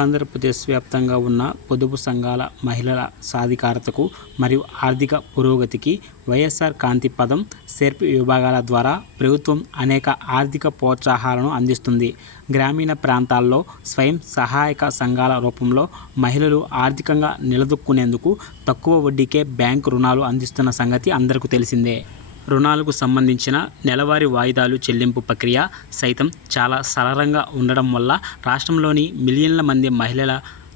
ఆంధ్రప్రదేశ్ వ్యాప్తంగా ఉన్న పొదుపు సంఘాల మహిళల సాధికారతకు మరియు ఆర్థిక పురోగతికి వైఎస్ఆర్ కాంతి పథం సెర్ప్ విభాగాల ద్వారా ప్రభుత్వం అనేక ఆర్థిక ప్రోత్సాహాలను అందిస్తుంది. గ్రామీణ ప్రాంతాల్లో స్వయం సహాయక సంఘాల రూపంలో మహిళలు ఆర్థికంగా నిలదొక్కునేందుకు తక్కువ వడ్డీకే బ్యాంకు రుణాలు అందిస్తున్న సంగతి అందరికీ తెలిసిందే. రుణాలకు సంబంధించిన నెలవారీ వాయిదాలు చెల్లింపు ప్రక్రియ సైతం చాలా సరళంగా ఉండడం వల్ల రాష్ట్రంలోని మిలియన్ల మంది మహిళల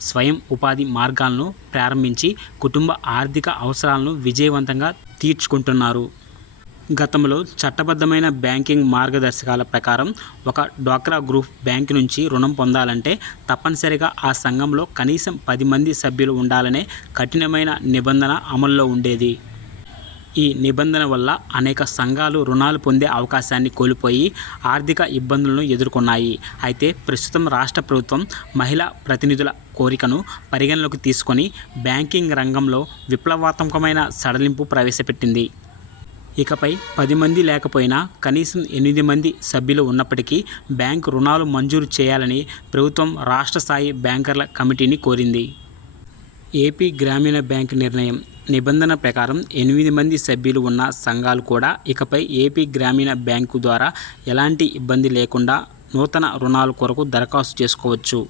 స్వయం ఉపాధి మార్గాలను ప్రారంభించి కుటుంబ ఆర్థిక అవసరాలను విజయవంతంగా తీర్చుకుంటున్నారు. గతంలో చట్టబద్ధమైన బ్యాంకింగ్ మార్గదర్శకాల ప్రకారం ఒక డ్వాక్రా గ్రూప్ బ్యాంకు నుంచి రుణం పొందాలంటే తప్పనిసరిగా ఆ సంఘంలో కనీసం 10 మంది సభ్యులు ఉండాలనే కఠినమైన నిబంధన అమల్లో ఉండేది. ఈ నిబంధన వల్ల అనేక సంఘాలు రుణాలు పొందే అవకాశాన్ని కోల్పోయి ఆర్థిక ఇబ్బందులను ఎదుర్కొన్నాయి. అయితే ప్రస్తుతం రాష్ట్ర ప్రభుత్వం మహిళా ప్రతినిధుల కోరికను పరిగణలోకి తీసుకొని బ్యాంకింగ్ రంగంలో విప్లవాత్మకమైన సడలింపు ప్రవేశపెట్టింది. ఇకపై 10 మంది లేకపోయినా కనీసం 8 మంది సభ్యులు ఉన్నప్పటికీ బ్యాంకు రుణాలు మంజూరు చేయాలని ప్రభుత్వం రాష్ట్ర స్థాయి బ్యాంకర్ల కమిటీని కోరింది. ఏపీ గ్రామీణ బ్యాంక్ నిర్ణయం నిబంధన ప్రకారం 8 మంది సభ్యులు ఉన్న సంఘాలు కూడా ఇకపై ఏపీ గ్రామీణ బ్యాంకు ద్వారా ఎలాంటి ఇబ్బంది లేకుండా నూతన రుణాల కొరకు దరఖాస్తు చేసుకోవచ్చు.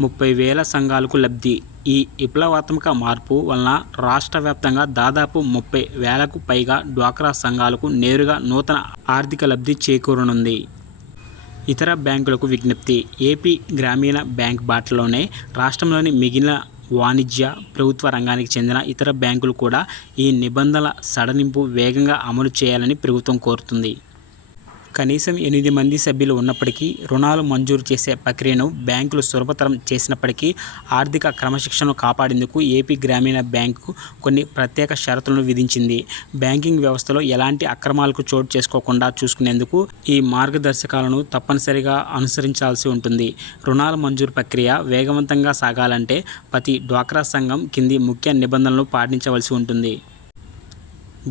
30,000 సంఘాలకు లబ్ధి. ఈ విప్లవాత్మక మార్పు వలన రాష్ట్ర వ్యాప్తంగా దాదాపు 30,000కు పైగా డ్వాక్రా సంఘాలకు నేరుగా నూతన ఆర్థిక లబ్ధి చేకూరనుంది. ఇతర బ్యాంకులకు విజ్ఞప్తి. ఏపీ గ్రామీణ బ్యాంక్ బాటలోనే రాష్ట్రంలోని మిగిలిన వాణిజ్య, ప్రభుత్వ రంగానికి చెందిన ఇతర బ్యాంకులు కూడా ఈ నిబంధనల సడలింపు వేగంగా అమలు చేయాలని ప్రభుత్వం కోరుతుంది. కనీసం 8 మంది సభ్యులు ఉన్నప్పటికీ రుణాలు మంజూరు చేసే ప్రక్రియను బ్యాంకులు సులభతరం చేసినప్పటికీ ఆర్థిక క్రమశిక్షణను కాపాడేందుకు ఏపీ గ్రామీణ బ్యాంకు కొన్ని ప్రత్యేక షరతులను విధించింది. బ్యాంకింగ్ వ్యవస్థలో ఎలాంటి అక్రమాలకు చోటు చేసుకోకుండా చూసుకునేందుకు ఈ మార్గదర్శకాలను తప్పనిసరిగా అనుసరించాల్సి ఉంటుంది. రుణాల మంజూరు ప్రక్రియ వేగవంతంగా సాగాలంటే ప్రతి డ్వాక్రా సంఘం కింది ముఖ్య నిబంధనలను పాటించవలసి ఉంటుంది.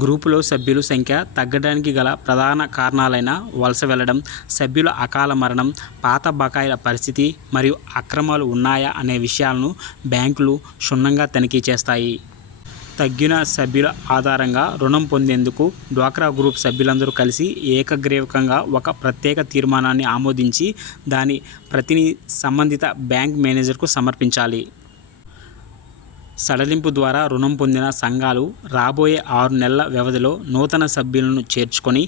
గ్రూపులో సభ్యుల సంఖ్య తగ్గడానికి గల ప్రధాన కారణాలైన వలస వెళ్లడం, సభ్యుల అకాల మరణం, పాత బకాయిల పరిస్థితి మరియు అక్రమాలు ఉన్నాయా అనే విషయాలను బ్యాంకులు క్షుణ్ణంగా తనిఖీ చేస్తాయి. తగ్గిన సభ్యుల ఆధారంగా రుణం పొందేందుకు డ్వాక్రా గ్రూప్ సభ్యులందరూ కలిసి ఏకగ్రీవకంగా ఒక ప్రత్యేక తీర్మానాన్ని ఆమోదించి దాని ప్రతిని సంబంధిత బ్యాంక్ మేనేజర్కు సమర్పించాలి. సడలింపు ద్వారా రుణం పొందిన సంఘాలు రాబోయే 6 నెలల వ్యవధిలో నూతన సభ్యులను చేర్చుకొని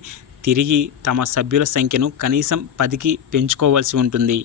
తిరిగి తమ సభ్యుల సంఖ్యను కనీసం 10కి పెంచుకోవాల్సి ఉంటుంది.